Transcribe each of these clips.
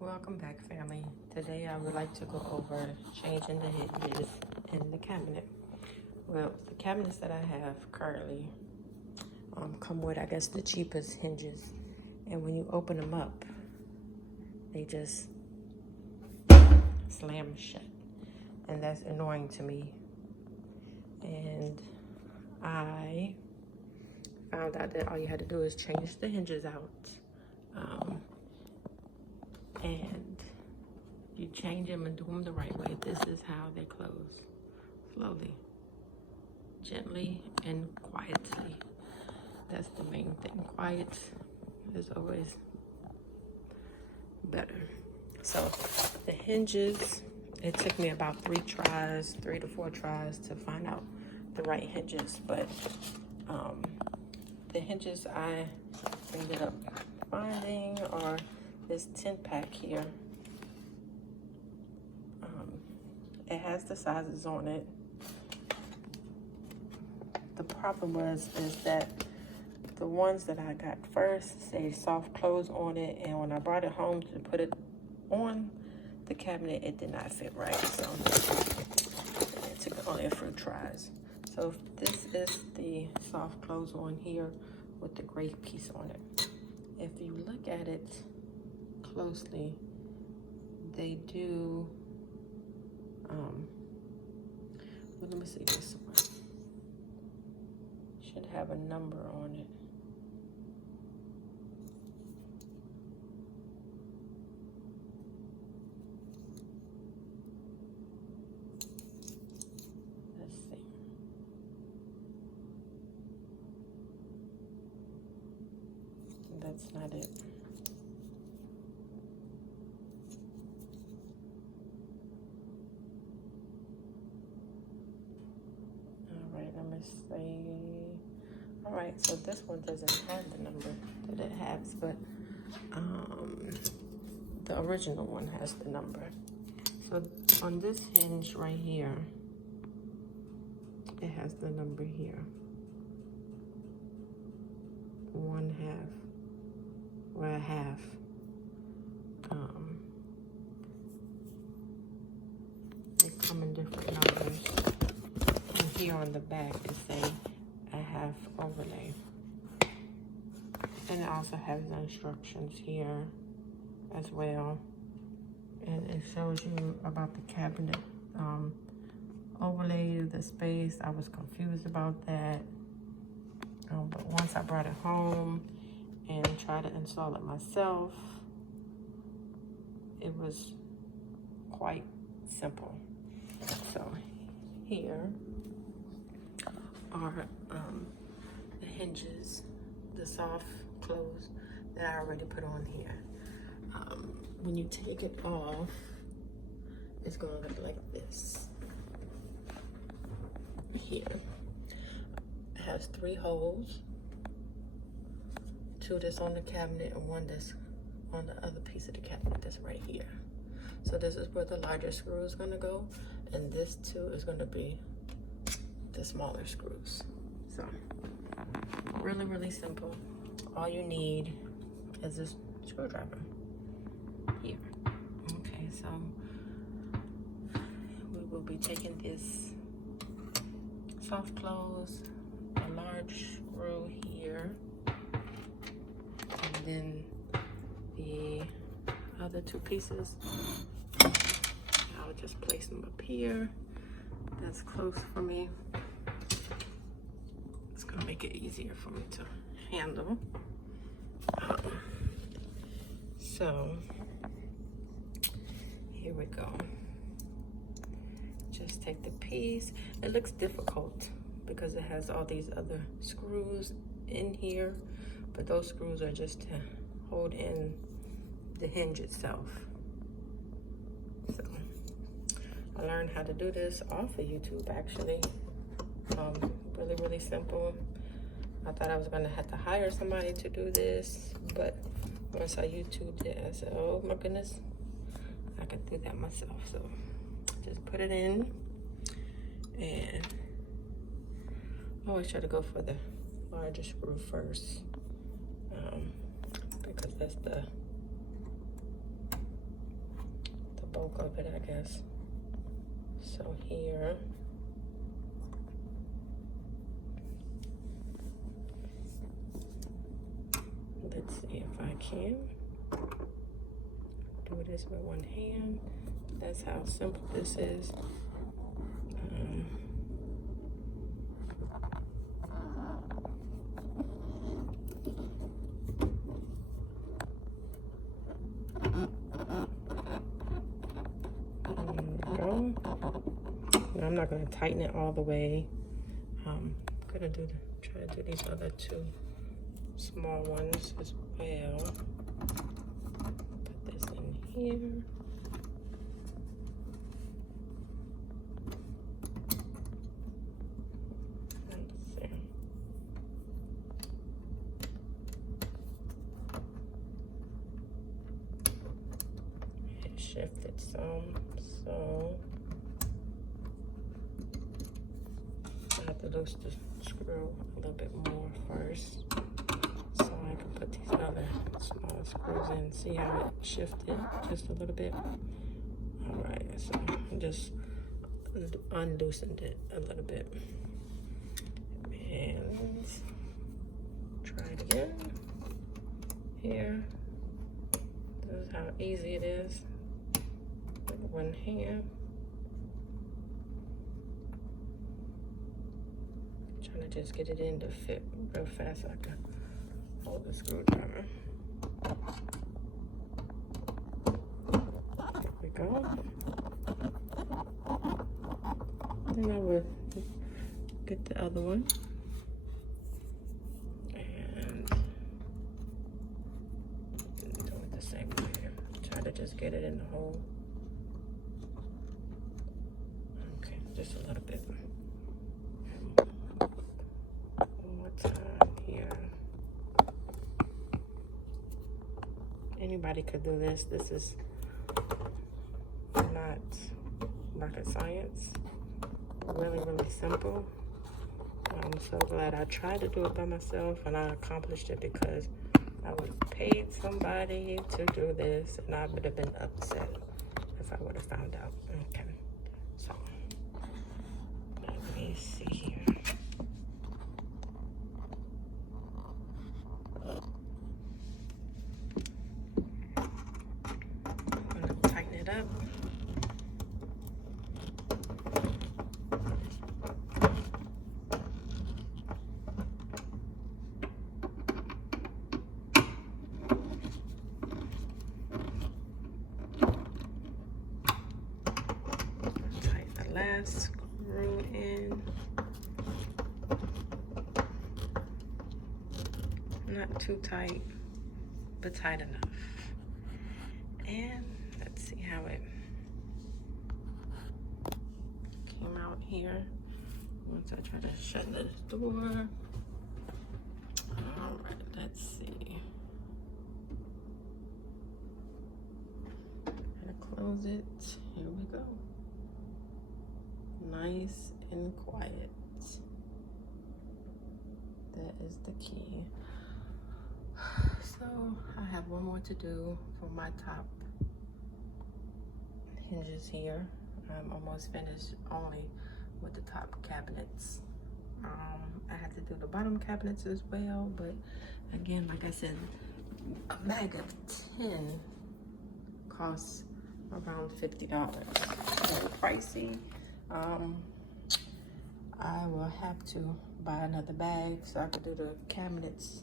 Welcome back, family. Today I would like to go over changing the hinges in the cabinet. Well, the cabinets that I have currently come with, I guess, the cheapest hinges. And when you open them up, they just slam shut. And that's annoying to me. And I found out that all you had to do is change the hinges out. And you change them and do them the right way. This is how they close. Slowly, gently, and quietly. That's the main thing. Quiet is always better. So the hinges, it took me about 3 to 4 tries to find out the right hinges. But the hinges I ended up finding are this 10-pack here. It has the sizes on it. The problem is that the ones that I got first say soft close on it, and when I brought it home to put it on the cabinet, it did not fit right. So it took only a few tries. So this is the soft close on here with the gray piece on it. If you look at it closely, they do well, let me see this one. Should have a number on it. Let's see. That's not it. All right, so this one doesn't have the number that it has, but the original one has the number. So on this hinge right here, it has the number here. 1/2 or a half. They come in different numbers. And here on the back it say a half overlay. And it also has the instructions here as well. And it shows you about the cabinet overlay, the space. I was confused about that. But once I brought it home and tried to install it myself, it was quite simple. So here are the hinges, the soft close that I already put on here. When you take it off, it's gonna look like this. Here, it has 3 holes, 2 that's on the cabinet and 1 that's on the other piece of the cabinet that's right here. So this is where the larger screw is gonna go, and this too is gonna be the smaller screws. So really, really simple. All you need is this screwdriver here. Okay, so we will be taking this soft close, a large screw here, and then the other 2 pieces, I'll just place them up here. That's close for me. It's gonna make it easier for me to handle. So here we go. Just take the piece. It looks difficult because it has all these other screws in here, but those screws are just to hold in the hinge itself. So I learned how to do this off of YouTube, actually. Really, really simple. I thought I was gonna have to hire somebody to do this, but once I YouTubed it, I said, oh my goodness, I can do that myself. So just put it in, and I always try to go for the larger screw first, because that's the bulk of it, I guess. So here, let's see if I can do this with one hand. That's how simple this is. I'm not going to tighten it all the way. I'm going to try to do these other two small ones as well. Put this in here. Let's see. It shifted some, so I have to loosen the screw a little bit more first, so I can put these other small screws in. See how it shifted just a little bit? All right, so I just unloosened it a little bit. And try it again. Here. This is how easy it is with one hand. Trying to just get it in to fit real fast so I can hold the screwdriver. There we go. Then I will get the other one and do it the same way. Try to just get it in the hole. Okay, just a little bit. Here. Anybody could do this. This is not rocket science. Really, really simple. I'm so glad I tried to do it by myself and I accomplished it because I would have paid somebody to do this and I would have been upset if I would have found out. Okay, so let me see here. Up. Tighten the last screw in. Not too tight, but tight enough. And let's see how it came out here. Once I try to shut the door. All right, let's see. Gotta close it. Here we go. Nice and quiet. That is the key. So I have one more to do for my top hinges here. I'm almost finished only with the top cabinets. I had to do the bottom cabinets as well, but again, like I said, a bag of 10 costs around $50. Very pricey. I will have to buy another bag so I could do the cabinets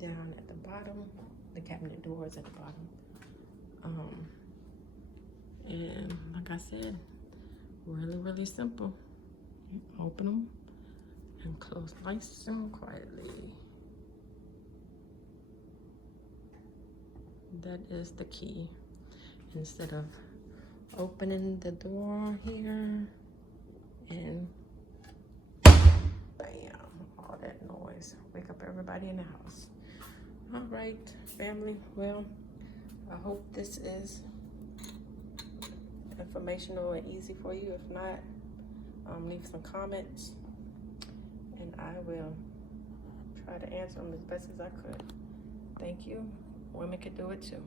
down at the bottom, the cabinet doors at the bottom. And like I said, really, really simple. You open them and close nice and quietly. That is the key. Instead of opening the door here and bam, all that noise, wake up everybody in the house. All right, family, well, I hope this is informational and easy for you. If not, leave some comments and I will try to answer them as best as I could. Thank you. Women can do it too.